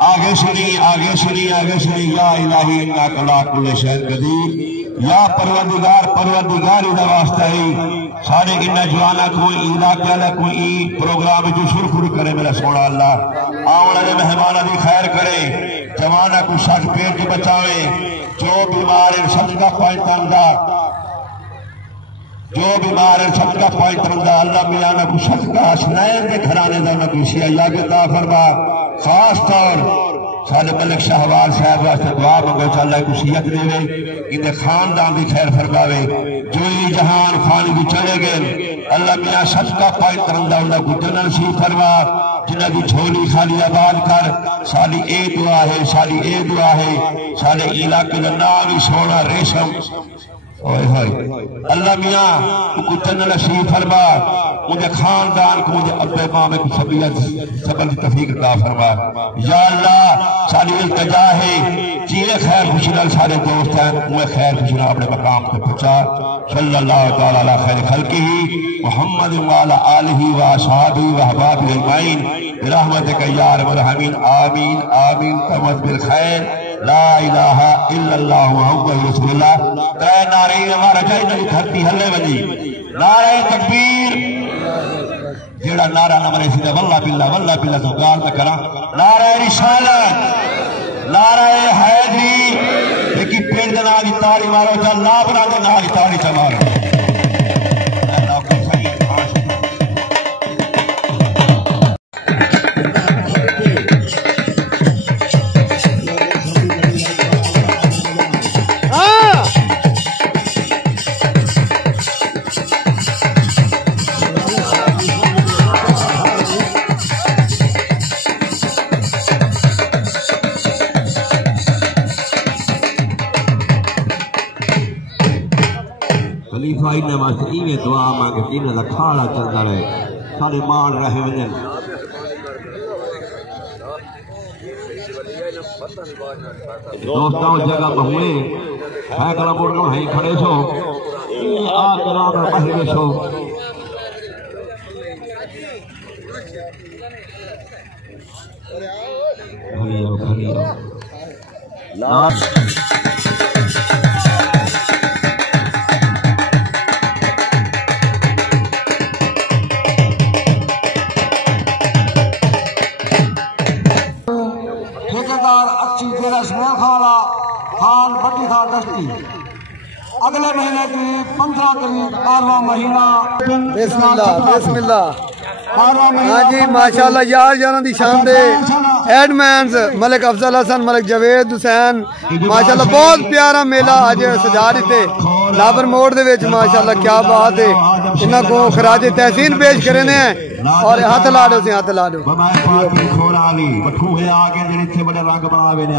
आगे सुनी आगे सुनी आगे सुनी। या इलाही इन्नका अला कुल्लि शैइन कदीर। या परवरदिगार परवरदिगार इदा वास्ता है सारे इन्ना जवाना को इलाके वाला को ई प्रोग्राम जो शुरू करे मेरा सोना अल्लाह आने वाले मेहमाना की खैर करे जवाना को सच पेट बचावे जो बीमार है सबका पहुंचांदा जो बीमार है सबका पहुंचांदा अल्लाह मियां ना को सबका हसनैन के घराने दा ना को सिया के ता फरमा खास तौर सारे मलिक शाहवाल साहब वास्ते दुआ मंगो अल्लाह को सियत देवे इनके खानदान की खैर फरमावे जो ये जहान फानी भी चले गए अल्लाह मियां सबका पहुंचांदा उन्हें को जन्नत नसीब फरमा जिन्हें की झोली खाली आबाद कर सारी ए दुआ है सारी ए दुआ है सारे इलाके का नाम ही सोना रेशम अल्लाह मियां को जन्नत नसीब फरमा मुझे खानदान को मुझे अब्बे मामे को सबीयत सबल की तौफीक अता फरमा या अल्लाह सारी इल्तिजा है जीरे खैर खुशहाल सारे दोस्त हैं उन्हें खैर खुशहाल अपने मकाम पे पहुंचा सल्लल्लाहु तआला अला खैर खल्किही मुहम्मद व अला आलिहि व असहाबिहि व अहबाबिहि अजमईन बिरहमतिक या अरहमर राहिमीन आमीन आमीन तमद बिल खैर ला इलाहा इल्लल्लाहु मुहम्मदुर रसूलुल्लाह। त्रै नारे हमारा चाहिए धरती हल्ले बजी नारे तकबीर जेड़ा नारा न मरे सीधे वल्ला बिल्ला तो गाल में करा नारे रिसालत नारे हैदरी लेकिन पेड़ दे नाल दी ताड़ी मारो चल ना बना दे नाल दी ताड़ी च मारो खलीफा इन वास्ते इवें दुआ मांगे कि इन्हां दा खाड़ा चलदा रहे सारे मान रहे वजन दोस्तों जगह बहुए है कला बोल नो है खड़े छो आ करा में बहरे छो खलियो ना खान भट्टी था दस्ती अगले महीने की 15 तारीख 12वां महीना बिस्मिल्लाह हाँ जी माशाल्लाह यार जाना दी शान दे एडमैंस मलिक अफजल हसन मलिक जवेद हुसैन माशाल्लाह बहुत प्यारा मेला अज सजा दिते लाबर मोड़ दे विच माशाल्लाह क्या बात है इन्हां को खराज तहसीन पेश करे ने और हाथ ला दो हाथ ला दो रंग बनावे ने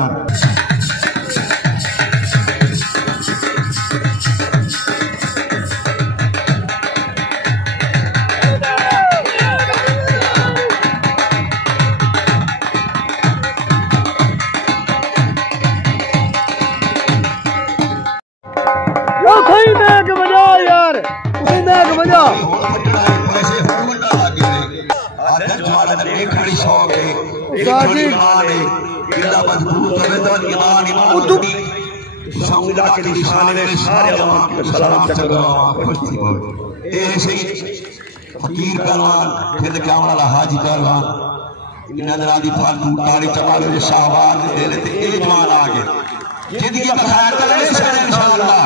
फकीर पहलवान फिर क्या वाला हाजी पहलवान शाहबाज जवान आ गए जिंदगी का खैर इंशाअल्लाह।